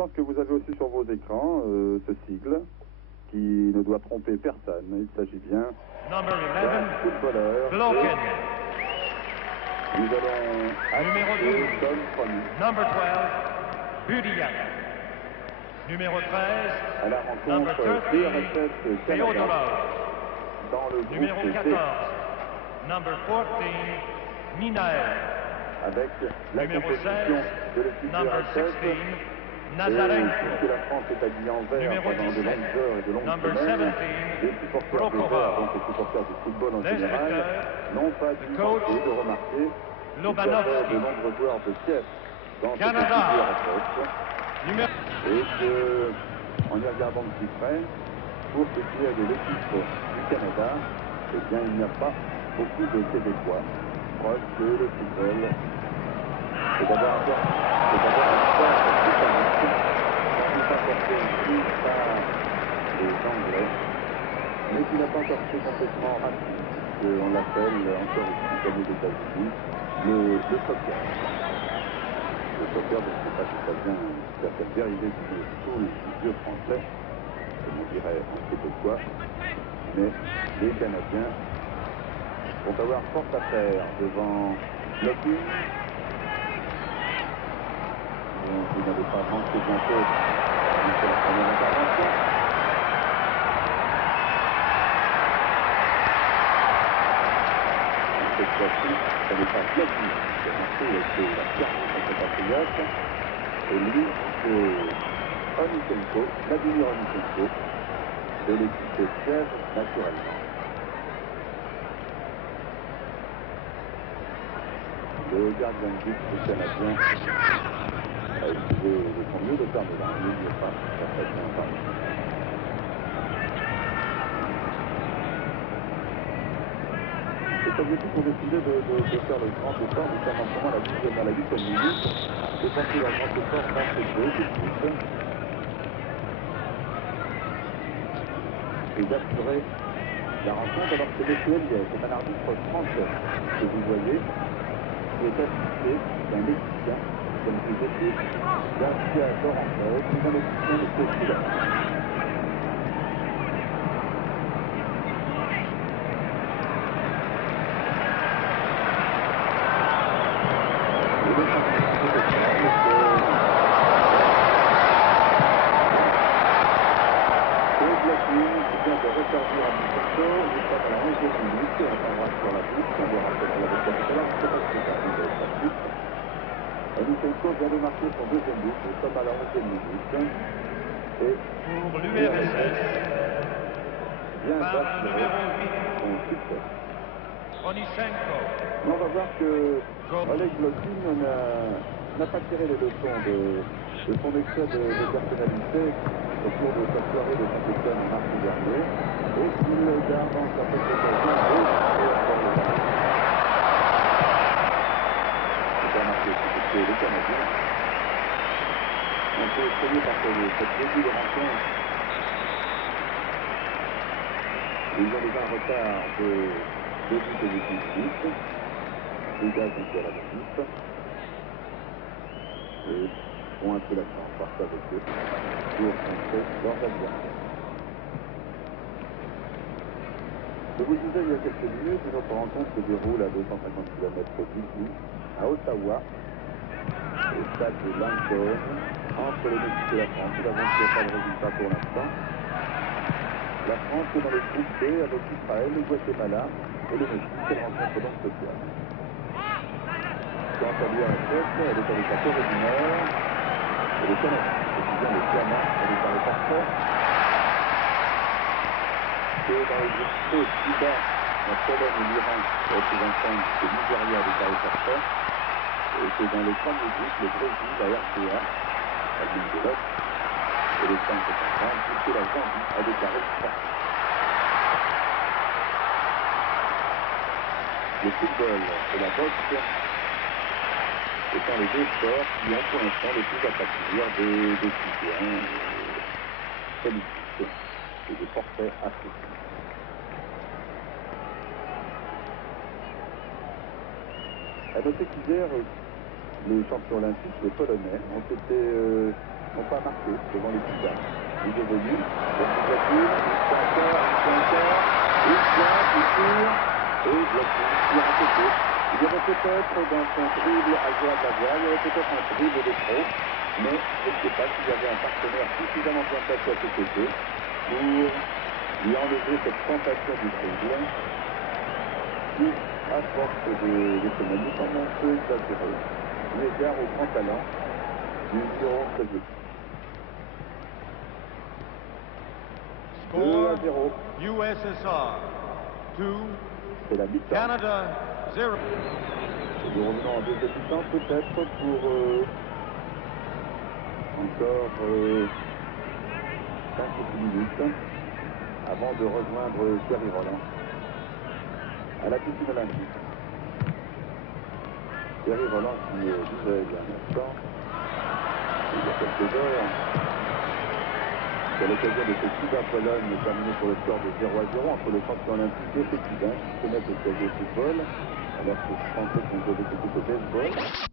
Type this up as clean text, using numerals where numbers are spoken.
pense que vous avez aussi sur vos écrans ce sigle qui ne doit tromper personne. Il s'agit bien d'un footballeur. Glocken. Nous allons Numéro accueillir 12. comme promis Number 12, Budiak. Numéro 13, à la Number rencontre 13, URSS Canada Theodorov. dans le Numéro groupe 14, D Number 14, Minael. avec la Numéro composition 16, de l'équipe Number 16, URSS. Et Nazarenko. puisque la France est habillée en vert Numéro pendant de 17, longues heures et de longues Number semaines, 17, les supporters de Prokhorov. vert, donc les supporters du football en général, L'inspecteur, n'ont pas dû le coach, manquer de remarquer qu'il y Lobanovski. avait de nombreux joueurs de Kiev dans cette Canada. équipe URSS. Numéro Et que, en y regardant de plus près, pour ce qui est de l'équipe du Canada, eh bien, il n'y a pas beaucoup de Québécois. Preuve que le football, c'est d'abord un sport britannique, qui est apporté ici par les Anglais, mais qui n'a pas encore été complètement raciste, puisqu'on l'appelle encore ici, comme aux États-Unis, le soccer. Le soccer, je ne sais pas si ça vient d'une certaine dérivée d'une school du vieux français, comme on dirait en québécois, mais les Canadiens vont avoir force à faire devant Locking. Vous n'avez pas manqué bientôt sur la première intervention. Cette fois-ci, ce n'est pas Locking qui a marqué, c'est la perte de son compatriote. Et lui, c'est Onisenko, Vladimir Onisenko, de l'équipe de Kiev, naturellement. Le gardien de but canadien a essayé de son mieux de faire, mais là, il n'y est pas. Ça fait bien pas. Les Soviétiques ont décidé de faire le grand effort, notamment pendant la 8e minute, de porter leur grand effort par ce jeu de but et d'assurer la rencontre, alors que M. Eliès, c'est un arbitre français que vous voyez, qui est assisté d'un Mexicain, comme je vous ai dit, Garcia Dorantes, puis d'un Mexicain, M. Silas. Onisenko vient de marquer son deuxième but, nous sommes à la 11e minute. Et pour l'URSS, vient par le d'assurer numéro son succès. 8, Onisenko. Mais on va voir que Oleg Locking n'a pas tiré les leçons de son excès de personnalité au cours de sa soirée de Saint-Étienne en mars dernier, et qu'il garde en certaines occasions et encore le ballon. C'est remarqué que les Canadiens ont été effrayés par cette début de rencontre. Ils ont déjà un retard de 2 buts et 18. Les gars sont à la minute et ont un peu la chance parfois avec eux pour contrer leurs adversaires. Je vous le disais il y a quelques minutes, une autre rencontre se déroule à 250 km d'ici, à Ottawa, au stade de Lincoln, entre le Mexique et la France. Nous n'avons toujours pas de résultat pour l'instant. La France est dans le groupe B avec Israël, le Guatemala et le Mexique. Elle rencontre donc ce soir. Quant à l'URSS, elle est avec la Corée du Nord et le Canada. C'est bien le Ghana, elle est avec parfait. Que dans le groupe C, Cuba, la Pologne et l'Iran représentant le Nigeria avec Paris parfait. Et que dans le premier groupe, le Brésil, la RCA, la ligne de l'Est, et l'Espagne se comprend, puisque la Zambie a déclaré forfait. Le football et la boxe étant les deux sports qui ont pour l'instant le plus à pâtir des décisions politiques et des portraits africains. À noter qu'hier, les champions olympiques, les Polonais, ont été n'ont pas marqué devant les Titans. Ils évoluent, il tient, il tire, et bloqué, tire à côté. Il y avait peut-être dans son dribble à Joan Lavoie, il y avait peut-être un dribble de trop, mais je ne sais pas s'il y avait un partenaire suffisamment bien placé à ses côtés pour lui enlever cette tentation du dribble qui, à force de semaines, nous semble un peu exagéré, eu égard au grand talent du numéro soviétique. 2-0. USSR 2, C'est la mi-temps. Canada 0. Nous revenons en deuxième mi-temps peut-être pour encore 5 ou 6 minutes avant de rejoindre Thierry Roland à la piscine olympique. Thierry Roland qui disait il y a un instant, il y a quelques heures, qu'à l'occasion de ce Cuba-Pologne terminé sur le score de 0-0 entre le champion olympique et ses Cubains qui se mettent au siège au football alors que je pensais qu'on jouait beaucoup plus au baseball.